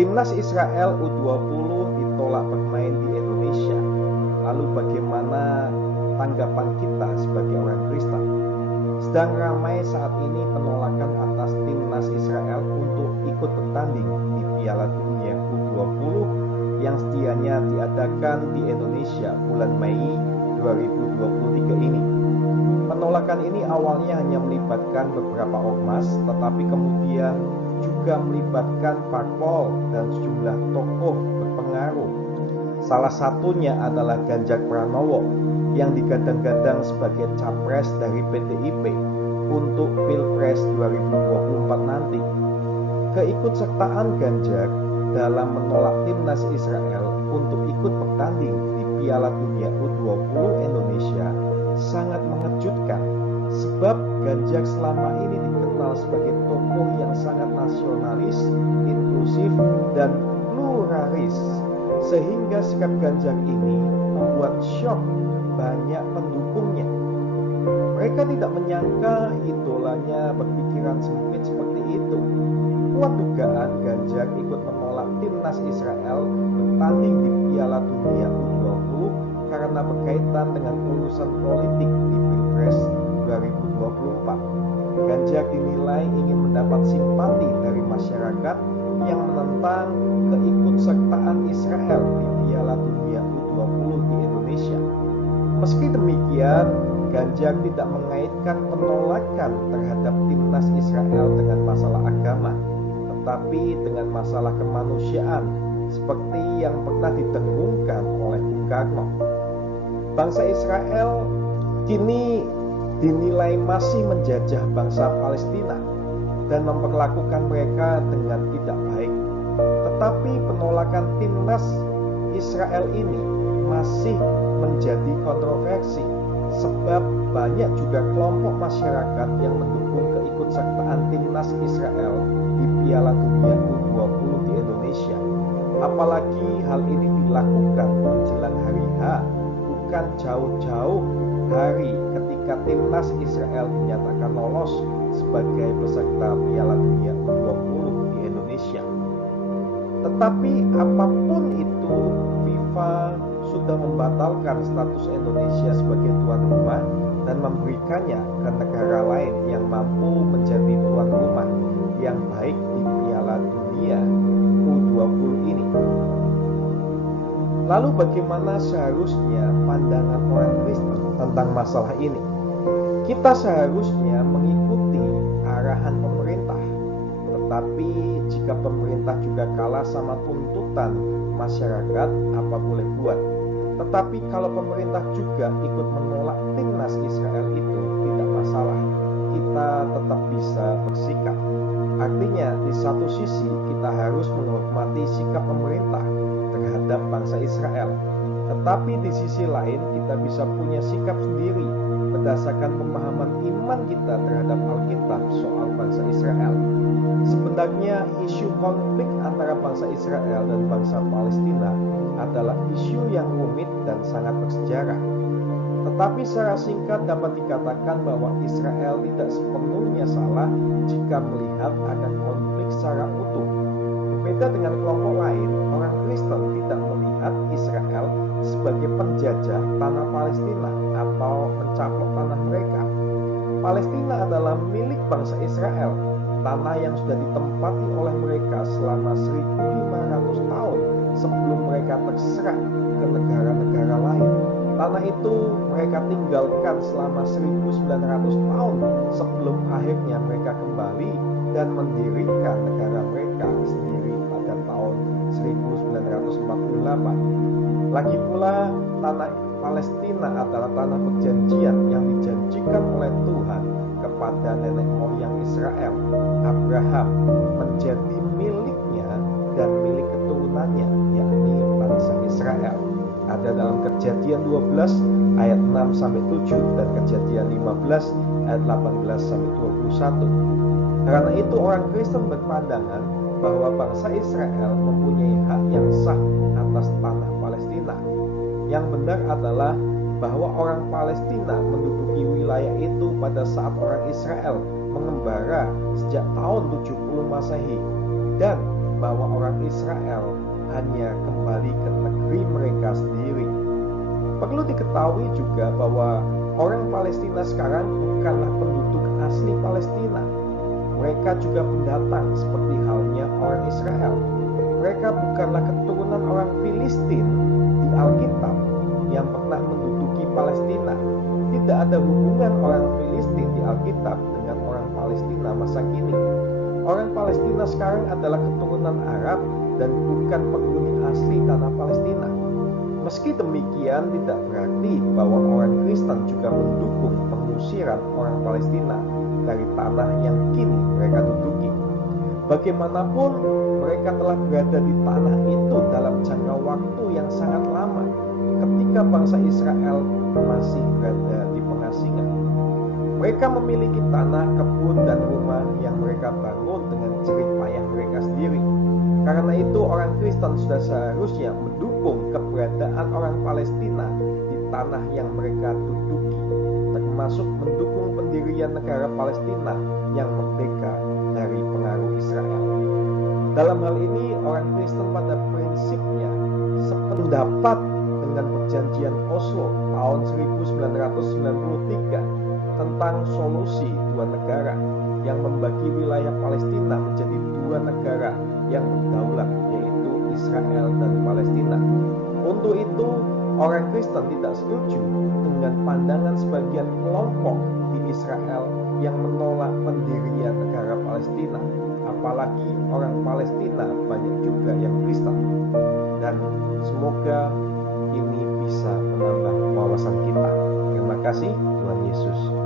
Timnas Israel U20 ditolak bermain di Indonesia. Lalu bagaimana tanggapan kita sebagai orang Kristen? Sedang ramai saat ini penolakan atas Timnas Israel untuk ikut bertanding di Piala Dunia U20 yang sedianya diadakan di Indonesia bulan Mei 2023 ini. Penolakan ini awalnya hanya melibatkan beberapa ormas, tetapi kemudian juga melibatkan parpol dan sejumlah tokoh berpengaruh. Salah satunya adalah Ganjar Pranowo yang digadang-gadang sebagai capres dari PDIP untuk Pilpres 2024 nanti. Keikutsertaan Ganjar dalam menolak Timnas Israel untuk ikut bertanding di Piala Dunia U20 Indonesia sangat mengejutkan, sebab Ganjar selama ini dikenal sebagai tokoh yang sangat nasionalis, inklusif, dan pluralis, sehingga sikap Ganjar ini membuat syok banyak pendukungnya. Mereka tidak menyangka idolanya berpikiran sempit seperti itu. Kuat dugaan Ganjar ikut menolak Timnas Israel bertanding di Piala Dunia U20 karena berkaitan dengan urusan politik di Pilpres 2024. Ganjar dinilai ingin mendapat simpati dari masyarakat yang menentang keikutsertaan Israel di Piala Dunia U20 di Indonesia. Meski demikian, Ganjar tidak mengaitkan penolakan terhadap Timnas Israel dengan masalah agama, tetapi dengan masalah kemanusiaan, seperti yang pernah didengungkan oleh Bung Karno. Bangsa Israel kini dinilai masih menjajah bangsa Palestina dan memperlakukan mereka dengan tidak baik. Tetapi penolakan Timnas Israel ini masih menjadi kontroversi, sebab banyak juga kelompok masyarakat yang mendukung keikutsertaan Timnas Israel di Piala Dunia U20 di Indonesia. Apalagi hal ini dilakukan menjelang hari H, bukan jauh-jauh hari ketika Timnas Israel dinyatakan lolos sebagai peserta Piala Dunia U20 di Indonesia. Tetapi apapun itu, FIFA sudah membatalkan status Indonesia sebagai tuan rumah dan memberikannya ke negara lain yang mampu menjadi tuan rumah yang baik di Piala Dunia U20 ini. Lalu bagaimana seharusnya pandangan orang Kristen tentang masalah ini? Kita seharusnya mengikuti arahan pemerintah, tetapi jika pemerintah juga kalah sama tuntutan masyarakat, apa boleh buat? Tetapi kalau pemerintah juga ikut menolak Timnas Israel itu tidak masalah, kita tetap bisa bersikap. Artinya di satu sisi kita harus menghormati sikap pemerintah terhadap bangsa Israel, tetapi di sisi lain kita bisa punya sikap sendiri berdasarkan pemahaman iman kita terhadap Alkitab soal bangsa Israel. Sebenarnya isu konflik antara bangsa Israel dan bangsa Palestina adalah isu yang rumit dan sangat bersejarah. Tetapi secara singkat dapat dikatakan bahwa Israel tidak sepenuhnya salah jika melihat akan konflik secara utuh. Berbeda dengan kelompok lain, orang Kristen tidak melihat Israel sebagai penjajah tanah Palestina atau mencaplok tanah mereka. Palestina adalah milik bangsa Israel, tanah yang sudah ditempati oleh mereka selama 1500 tahun sebelum mereka terserah ke negara-negara lain. Tanah itu mereka tinggalkan selama 1900 tahun sebelum akhirnya mereka kembali dan mendirikan negara mereka sendiri pada tahun 1948. Lagi pula, tanah Palestina adalah tanah perjanjian yang dijanjikan oleh Tuhan kepada nenek moyang Israel, Abraham, menjadi miliknya dan milik keturunannya, yakni bangsa Israel. Ada dalam Kejadian 12 ayat 6-7 dan Kejadian 15 ayat 18-21. Karena itu orang Kristen berpandangan bahwa bangsa Israel mempunyai hak yang sah atas tanah Palestina. Yang benar adalah bahwa orang Palestina menduduki wilayah itu pada saat orang Israel mengembara sejak tahun 70 Masehi, dan bahwa orang Israel hanya kembali ke negeri mereka sendiri. Perlu diketahui juga bahwa orang Palestina sekarang bukanlah penduduk asli Palestina. Mereka juga pendatang seperti halnya orang Israel. Mereka bukanlah keturunan orang Filistin di Alkitab yang pernah menduduki Palestina. Tidak ada hubungan orang Filistin di Alkitab dengan orang Palestina masa kini. Orang Palestina sekarang adalah keturunan Arab dan bukan penghuni asli tanah Palestina. Meski demikian, tidak berarti bahwa orang Kristen juga mendukung pengusiran orang Palestina dari tanah yang kini mereka duduki. Bagaimanapun, mereka telah berada di tanah itu dalam jangka waktu yang sangat lama ketika bangsa Israel masih berada di pengasingan. Mereka memiliki tanah, kebun, dan rumah yang mereka bangun dengan jerih payah mereka sendiri. Karena itu, orang Kristen sudah seharusnya mendukung keberadaan orang Palestina di tanah yang mereka duduki, termasuk mendukung pendirian negara Palestina yang merdeka dari pengaruh Israel. Dalam hal ini, orang Kristen pada prinsipnya sependapat dengan perjanjian Oslo tahun 1993 tentang solusi dua negara yang membagi wilayah Palestina menjadi dua negara yang berdaulat, yaitu Israel dan Palestina. Untuk itu, orang Kristen tidak setuju dengan pandangan sebagian kelompok di Israel yang menolak pendirian negara Palestina. Apalagi orang Palestina banyak juga yang Kristen. Dan semoga ini bisa menambah wawasan kita. Terima kasih, Tuhan Yesus.